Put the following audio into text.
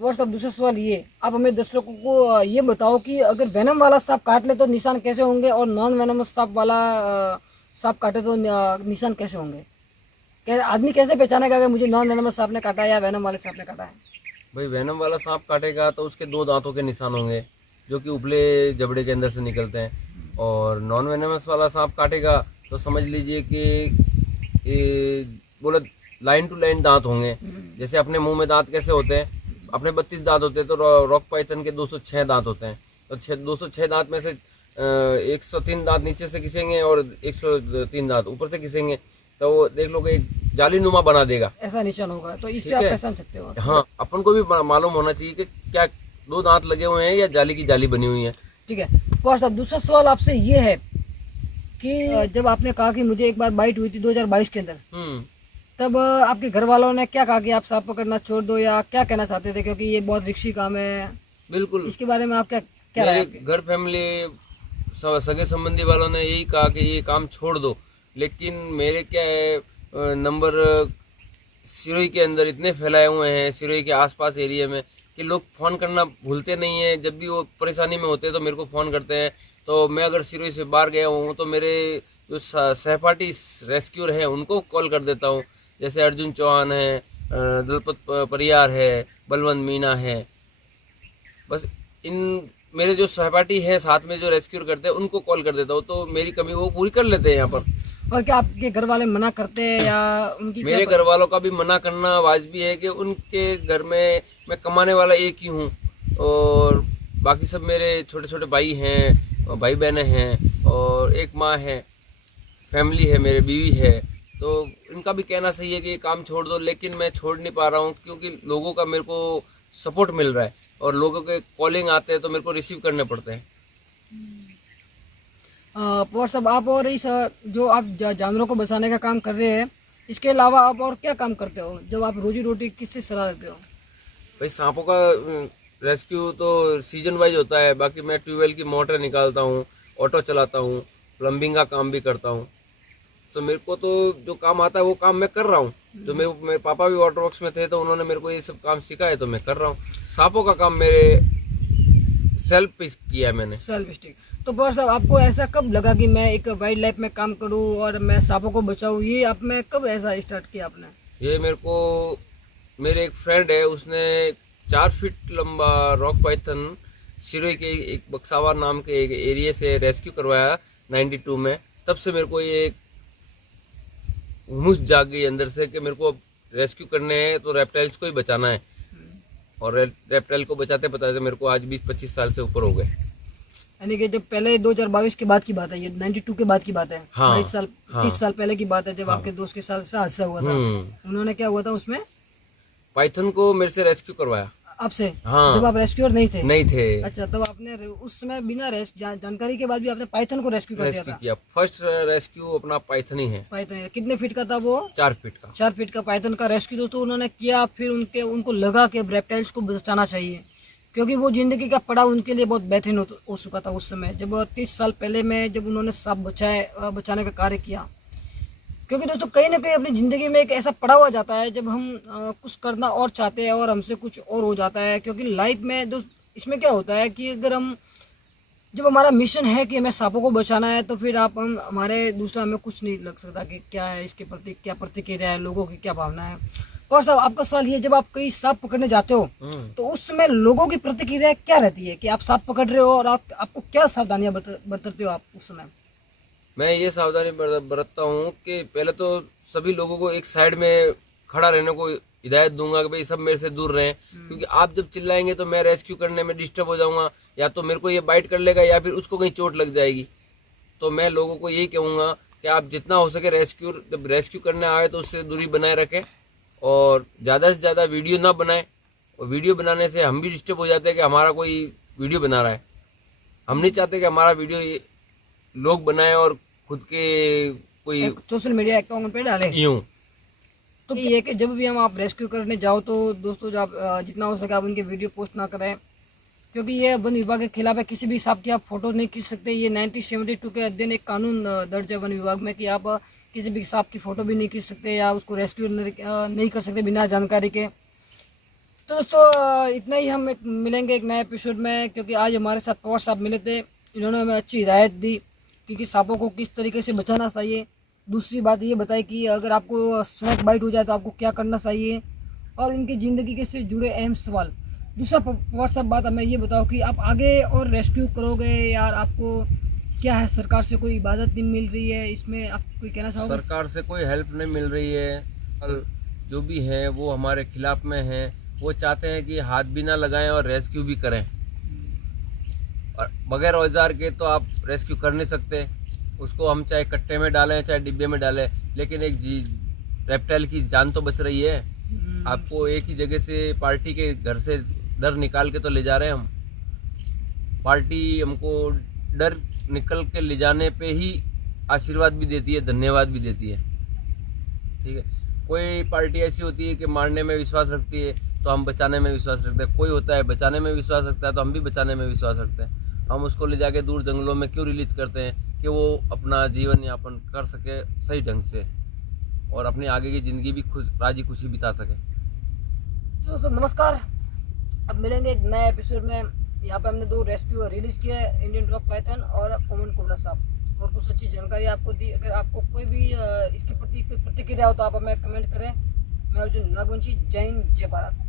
और सब दूसरा सवाल ये, आप हमें दर्शकों को ये बताओ कि अगर वेनम वाला सांप काट ले तो निशान कैसे होंगे, और नॉन वेनमस सांप वाला सांप काटे तो निशान कैसे होंगे? आदमी कैसे पहचानेगा कि मुझे नॉन वेनमस सांप ने काटा है या वेनम वाले सांप ने काटा है? भाई वेनम वाला सांप काटेगा तो उसके 2 दांतों के निशान होंगे जो कि उपले जबड़े के अंदर से निकलते हैं, और नॉन वेनमस वाला सांप काटेगा तो समझ लीजिए कि बोला लाइन टू लाइन दांत होंगे। जैसे अपने मुंह में दांत कैसे होते हैं, अपने 32 दांत होते हैं, तो रॉक पाइथन के 206 दांत होते हैं। तो 206 दांत में से 103 दांत नीचे से घिसेंगे और 103 दांत ऊपर से घिसेंगे, तो वो देख लो कि एक जाली नुमा बना देगा, ऐसा निशान होगा। तो इससे आप पहचान सकते हो। हाँ, अपन को भी मालूम होना चाहिए कि क्या 2 दांत लगे हुए हैं या जाली की जाली बनी हुई है। ठीक है। और साहब दूसरा सवाल आपसे ये है कि जब आपने कहा कि मुझे एक बार बाइट हुई थी 2022 के अंदर, तब आपके घर वालों ने क्या कहा कि आप सांप पकड़ना छोड़ दो, या क्या कहना चाहते थे, क्योंकि ये बहुत रिस्की काम है? बिल्कुल, इसके बारे में आप क्या राय मेरे घर फैमिली सगे संबंधी वालों ने यही कहा कि ये काम छोड़ दो, लेकिन मेरे क्या है नंबर सिरोही के अंदर इतने फैलाए हुए हैं, सिरोही के आसपास एरिया में, कि लोग फ़ोन करना भूलते नहीं हैं। जब भी वो परेशानी में होते हैं तो मेरे को फ़ोन करते हैं। तो मैं अगर सिरोही से बाहर गया हूँ तो मेरे जो सहपाठी रेस्क्यूर हैं उनको कॉल कर देता हूँ, जैसे अर्जुन चौहान है, दलपत परियार है, बलवंत मीना है। बस इन मेरे जो सहपाठी हैं साथ में जो रेस्क्यूर करते हैं उनको कॉल कर देता हूँ, तो मेरी कमी वो पूरी कर लेते हैं यहाँ पर। और क्या आपके घर वाले मना करते हैं या उनकी? मेरे घर वालों का भी मना करना वाजिबी है कि उनके घर में मैं कमाने वाला एक ही हूँ, और बाकी सब मेरे छोटे छोटे भाई हैं, भाई बहनें हैं, और एक माँ है, फैमिली है, मेरे बीवी है। तो इनका भी कहना सही है कि ये काम छोड़ दो, लेकिन मैं छोड़ नहीं पा रहा हूँ क्योंकि लोगों का मेरे को सपोर्ट मिल रहा है, और लोगों के कॉलिंग आते हैं तो मेरे को रिसीव करने पड़ते हैं। और सब आप और इस जो आप जानवरों को बचाने का काम कर रहे हैं, इसके अलावा आप और क्या काम करते हो? जब आप रोजी रोटी किससे सलाह लेते हो? भाई सांपों का रेस्क्यू तो सीजन वाइज होता है, बाकी मैं ट्यूबवेल की मोटर निकालता हूँ, ऑटो चलाता हूँ, प्लम्बिंग का काम भी करता हूँ। तो मेरे को तो जो काम आता है वो काम मैं कर रहा हूँ। जो मेरे पापा भी वाटर वर्क्स में थे तो उन्होंने मेरे को ये सब काम सिखाया, तो मैं कर रहा हूँ। सांपों का काम मेरे सेल्फ किया है मैंने, सेल्फ स्टिक। तो पर साहब आपको ऐसा कब लगा कि मैं एक वाइल्ड लाइफ में काम करूं और मैं सांपों को बचाऊं? ये आप में कब ऐसा स्टार्ट किया आपने? ये मेरे को मेरे एक फ्रेंड है, उसने 4 फीट लंबा रॉक पाइथन सिरोही के एक बक्सावर नाम के एक एरिया से रेस्क्यू करवाया 92 में। तब से मेरे को ये हुम्मस जाग गई अंदर से कि मेरे को रेस्क्यू करने हैं तो रेप्टाइल्स को ही बचाना है, और रेप्टाइल को बचाते बचाते मेरे को आज 20-25 साल से ऊपर हो गए। यानी कि जब पहले 2022 के बाद की बात है, ये 92 के बाद की बात है। हाँ, 30 साल पहले की बात है, जब आपके दोस्त के साथ हादसा हुआ था। उन्होंने क्या हुआ था उसमें? पाइथन को मेरे से रेस्क्यू करवाया आपसे? हाँ, जब आप रेस्क्यूअर नहीं थे? अच्छा, तब आपने उस समय बिना जानकारी के बाद भी आपने पाइथन को रेस्क्यू कर दिया था? फर्स्ट रेस्क्यू अपना पाइथन ही है। पाइथन कितने फीट का था वो? 4 फीट का। 4 फीट का पाइथन का रेस्क्यू दोस्तों उन्होंने किया। फिर उनको लगा कि रेप्टाइल्स को बचाना चाहिए, क्योंकि वो जिंदगी का पड़ाव उनके लिए बहुत बेहतरीन हो चुका था उस समय, जब 30 साल पहले में जब उन्होंने सांप बचाने का कार्य किया। क्योंकि दोस्तों कहीं ना कहीं अपनी ज़िंदगी में एक ऐसा पड़ाव आ जाता है जब हम कुछ करना और चाहते हैं और हमसे कुछ और हो जाता है। क्योंकि लाइफ में दोस्त इसमें क्या होता है कि अगर जब हमारा मिशन है कि हमें सांपों को बचाना है, तो फिर हमारे दूसरा हमें कुछ नहीं लग सकता कि क्या है इसके प्रति क्या प्रतिक्रिया है, लोगों की क्या भावना है। और साहब आपका सवाल ये, जब आप कहीं सांप पकड़ने जाते हो तो उस समय लोगों की प्रतिक्रिया क्या रहती है कि आप सांप पकड़ रहे हो, और आपको क्या सावधानियां बरतते हो आप उस समय? मैं ये सावधानी बरतता हूँ कि पहले तो सभी लोगों को एक साइड में खड़ा रहने को हिदायत दूंगा कि भाई सब मेरे से दूर रहें, क्योंकि आप जब चिल्लाएंगे तो मैं रेस्क्यू करने में डिस्टर्ब हो जाऊंगा, या तो मेरे को ये बाइट कर लेगा या फिर उसको कहीं चोट लग जाएगी। तो मैं लोगों को यही कहूँगा कि आप जितना हो सके जब रेस्क्यू करने आए तो उससे दूरी बनाए रखें, और ज़्यादा से ज़्यादा वीडियो ना बनाएं। और वीडियो बनाने से हम भी डिस्टर्ब हो जाते हैं कि हमारा कोई वीडियो बना रहा है। हम नहीं चाहते कि हमारा वीडियो लोग बनाए और खुद के कोई सोशल मीडिया अकाउंट पे डालें यूं। तो ये कि जब भी आप रेस्क्यू करने जाओ तो दोस्तों जब जितना हो सके आप उनके वीडियो पोस्ट ना करें, क्योंकि ये वन विभाग के खिलाफ है। किसी भी सांप की आप फोटो नहीं खींच सकते। ये 1972 के अध्ययन एक कानून दर्ज है वन विभाग में कि आप किसी भी सांप की फोटो भी नहीं खींच सकते या उसको रेस्क्यू नहीं कर सकते बिना जानकारी के। तो दोस्तों इतना ही, हम मिलेंगे एक नए एपिसोड में, क्योंकि आज हमारे साथ पवार साहब मिले थे। इन्होंने हमें अच्छी हिदायत दी कि सांपों को किस तरीके से बचाना चाहिए। दूसरी बात ये बताई कि अगर आपको स्नेक बाइट हो जाए तो आपको क्या करना चाहिए, और इनकी ज़िंदगी के से जुड़े अहम सवाल। दूसरा पवार साहब बात हमें ये बताओ कि आप आगे और रेस्क्यू करोगे यार, आपको क्या है, सरकार से कोई इबादत नहीं मिल रही है, इसमें आप कोई कहना चाहोगे? सरकार से कोई हेल्प नहीं मिल रही है। जो भी है वो हमारे खिलाफ में है। वो चाहते हैं कि हाथ भी ना लगाएं और रेस्क्यू भी करें, और बगैर औजार के तो आप रेस्क्यू कर नहीं सकते। उसको हम चाहे कट्टे में डालें चाहे डिब्बे में डालें, लेकिन एक रेप्टाइल की जान तो बच रही है। आपको एक ही जगह से पार्टी के घर से डर निकाल के तो ले जा रहे हैं हम। पार्टी हमको डर निकल के ले जाने पे ही आशीर्वाद भी देती है, धन्यवाद भी देती है। ठीक है, कोई पार्टी ऐसी होती है कि मारने में विश्वास रखती है तो हम बचाने में विश्वास रखते हैं। कोई होता है बचाने में विश्वास रखता है तो हम भी बचाने में विश्वास रखते हैं। हम उसको ले जाके दूर जंगलों में क्यों रिलीज करते हैं कि वो अपना जीवन यापन कर सके सही ढंग से, और अपनी आगे की ज़िंदगी भी राजी खुशी बिता सके। तो नमस्कार, अब मिलेंगे एक नए एपिसोड में। यहाँ पे हमने 2 रेस्क्यू रिलीज किया है, इंडियन ड्रॉग पाइथन और कॉमन कोबरा साहब, और कुछ अच्छी जानकारी आपको दी। अगर आपको कोई भी इसके प्रति कोई प्रतिक्रिया हो तो आप हमें कमेंट करें। मैं अर्जुन नागवंशी, जय हिंद, जय भारत।